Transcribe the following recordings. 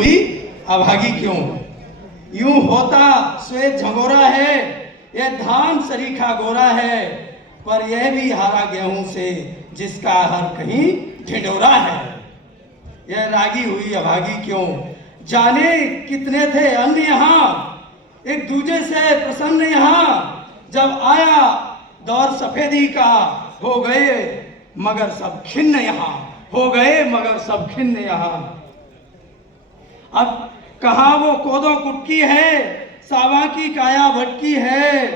हुई अभागी क्यों। यूं होता श्वेत झंगोरा है, यह धान सरीखा गोरा है, पर यह भी हारा गेहूं से जिसका हर कहीं ढिंढोरा है। यह रागी हुई अभागी क्यों। जाने कितने थे अन्य यहाँ, एक दूजे से प्रसन्न यहाँ, जब आया दौर सफेदी का हो गए मगर सब खिन्न यहाँ, हो गए मगर सब खिन्न यहाँ। अब कहाँ वो कोदो कुटकी है, सावा की काया भटकी है,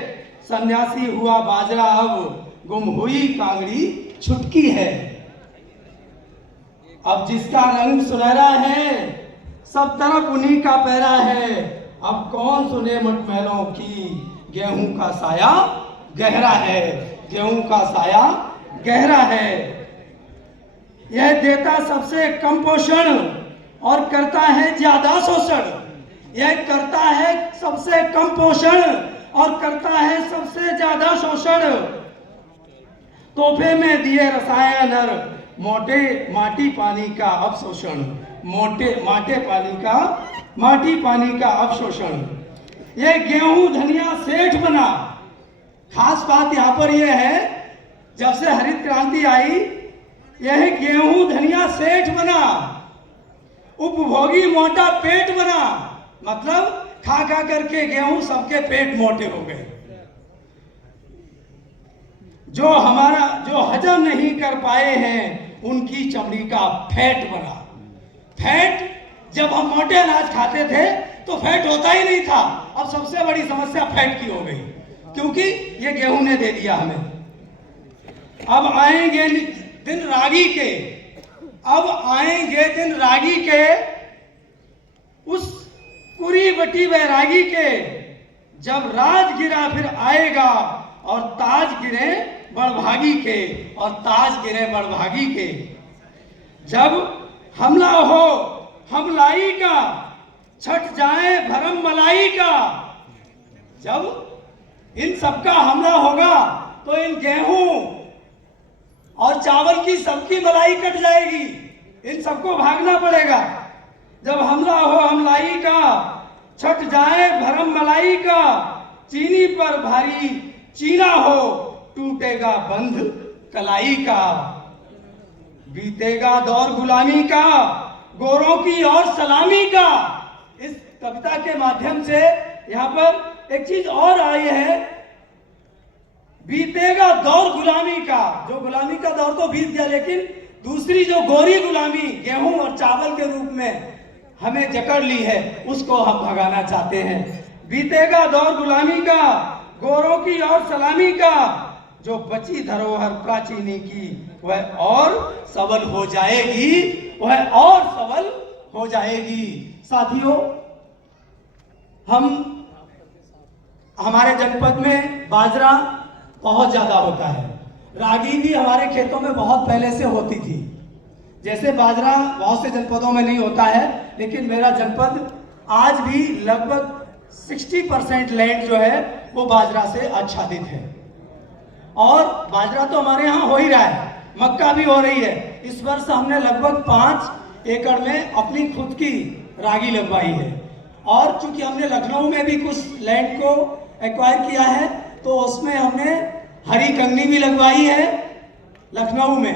सन्यासी हुआ बाजरा अब गुम हुई कांगड़ी छुटकी है। अब जिसका रंग सुनहरा है, सब तरफ उन्हीं का पैरा है, अब कौन सुने मटमैलों की, गेहूं का साया गहरा है, गेहूं का साया गहरा है। यह देता सबसे कम पोषण और करता है ज्यादा शोषण। यह करता है सबसे कम पोषण और करता है सबसे ज्यादा शोषण। तोहफे में दिए रसायन और मोटे माटी पानी का अवशोषण, माटी पानी का अवशोषण। यह गेहूं धनिया सेठ बना। खास बात यहाँ पर यह है, जब से हरित क्रांति आई, यह गेहूं धनिया सेठ बना, उपभोगी मोटा पेट बना। मतलब खा खा करके गेहूं सबके पेट मोटे हो गए। जो हजम नहीं कर पाए हैं उनकी चमड़ी का फैट बना। फैट, जब हम मोटे अनाज खाते थे तो फैट होता ही नहीं था। अब सबसे बड़ी समस्या फैट की हो गई, क्योंकि ये गेहूं ने दे दिया हमें। अब आएंगे दिन रागी के, अब आएंगे दिन रागी के, उस कुरी बटी बैरागी के, जब राज गिरा फिर आएगा और ताज गिरे बड़भागी के, और ताज गिरे बड़भागी के। जब हमला हो हमलाई का, छट जाए भरम मलाई का। जब इन सबका हमला होगा तो इन गेहूं और चावल की सबकी मलाई कट जाएगी, इन सबको भागना पड़ेगा। जब हमला हो हमलाई का, छट जाए भरम मलाई का, चीनी पर भारी चीना हो, टूटेगा बंध कलाई का। बीतेगा दौर गुलामी का, गोरों की और सलामी का। इस कविता के माध्यम से यहाँ पर एक चीज और आई है, बीतेगा दौर गुलामी का। जो गुलामी का दौर तो बीत गया, लेकिन दूसरी जो गोरी गुलामी गेहूं और चावल के रूप में हमें जकड़ ली है, उसको हम भगाना चाहते हैं। बीतेगा दौर गुलामी का, गोरों की और सलामी का, जो बची धरोहर प्राचीनी की वह और सबल हो जाएगी, वह और सबल हो जाएगी। साथियों, हमारे जनपद में बाजरा बहुत ज्यादा होता है। रागी भी हमारे खेतों में बहुत पहले से होती थी। जैसे बाजरा बहुत से जनपदों में नहीं होता है, लेकिन मेरा जनपद आज भी लगभग 60% लैंड जो है वो बाजरा से आच्छादित है। और बाजरा तो हमारे यहाँ हो ही रहा है, मक्का भी हो रही है। इस वर्ष हमने लगभग 5 एकड़ में अपनी खुद की रागी लगवाई है। और चूंकि हमने लखनऊ में भी कुछ लैंड को एक्वायर किया है, तो उसमें हमने हरी कंगनी भी लगवाई है। लखनऊ में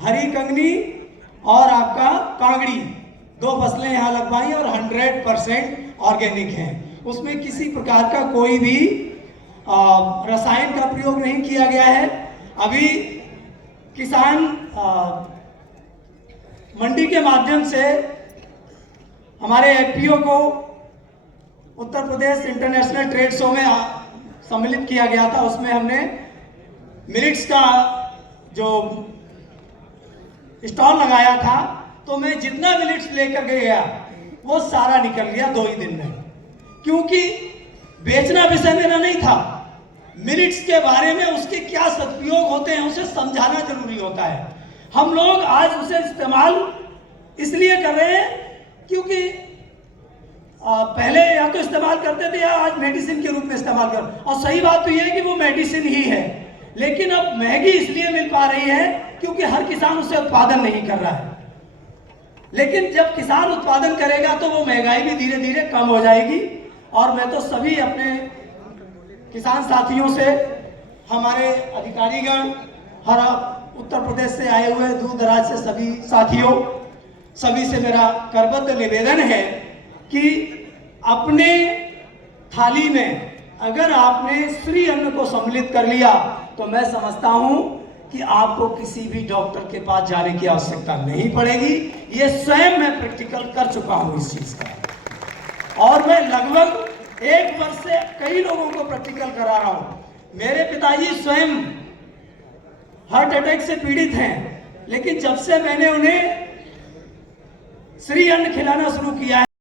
हरी कंगनी और आपका कांगड़ी, 2 फसलें यहाँ लगवाई और 100% ऑर्गेनिक हैं। उसमें किसी प्रकार का कोई भी रसायन का प्रयोग नहीं किया गया है। अभी किसान मंडी के माध्यम से हमारे एफपीओ को Uttar Pradesh international trade show में सम्मिलित किया गया था। उसमें हमने मिलिट्स का जो स्टॉल लगाया था, तो मैं जितना मिलिट्स लेकर गया वो सारा निकल गया 2 ही दिन में, क्योंकि बेचना विषय मेरा नहीं था। मिलिट्स के बारे में उसके क्या सदुपयोग होते हैं उसे समझाना जरूरी होता है। हम लोग आज उसे इस्तेमाल इसलिए कर रहे हैं क्योंकि पहले या तो इस्तेमाल करते थे या आज मेडिसिन के रूप में इस्तेमाल कर। और सही बात तो यह है कि वो मेडिसिन ही है, लेकिन अब महंगी इसलिए मिल पा रही है क्योंकि हर किसान उसे उत्पादन नहीं कर रहा है। लेकिन जब किसान उत्पादन करेगा तो वो महंगाई भी धीरे धीरे कम हो जाएगी। और मैं तो सभी अपने किसान साथियों से, हमारे अधिकारीगण, हर उत्तर प्रदेश से आए हुए दूर दराज से सभी साथियों, सभी से मेरा करबद्ध निवेदन है कि अपने थाली में अगर आपने श्री अन्न को सम्मिलित कर लिया तो मैं समझता हूं कि आपको किसी भी डॉक्टर के पास जाने की आवश्यकता नहीं पड़ेगी। ये स्वयं मैं प्रैक्टिकल कर चुका हूं इस चीज का, और मैं लगभग 1 वर्ष से कई लोगों को प्रैक्टिकल करा रहा हूं। मेरे पिताजी स्वयं हार्ट अटैक से पीड़ित हैं, लेकिन जब से मैंने उन्हें श्री अन्न खिलाना शुरू किया है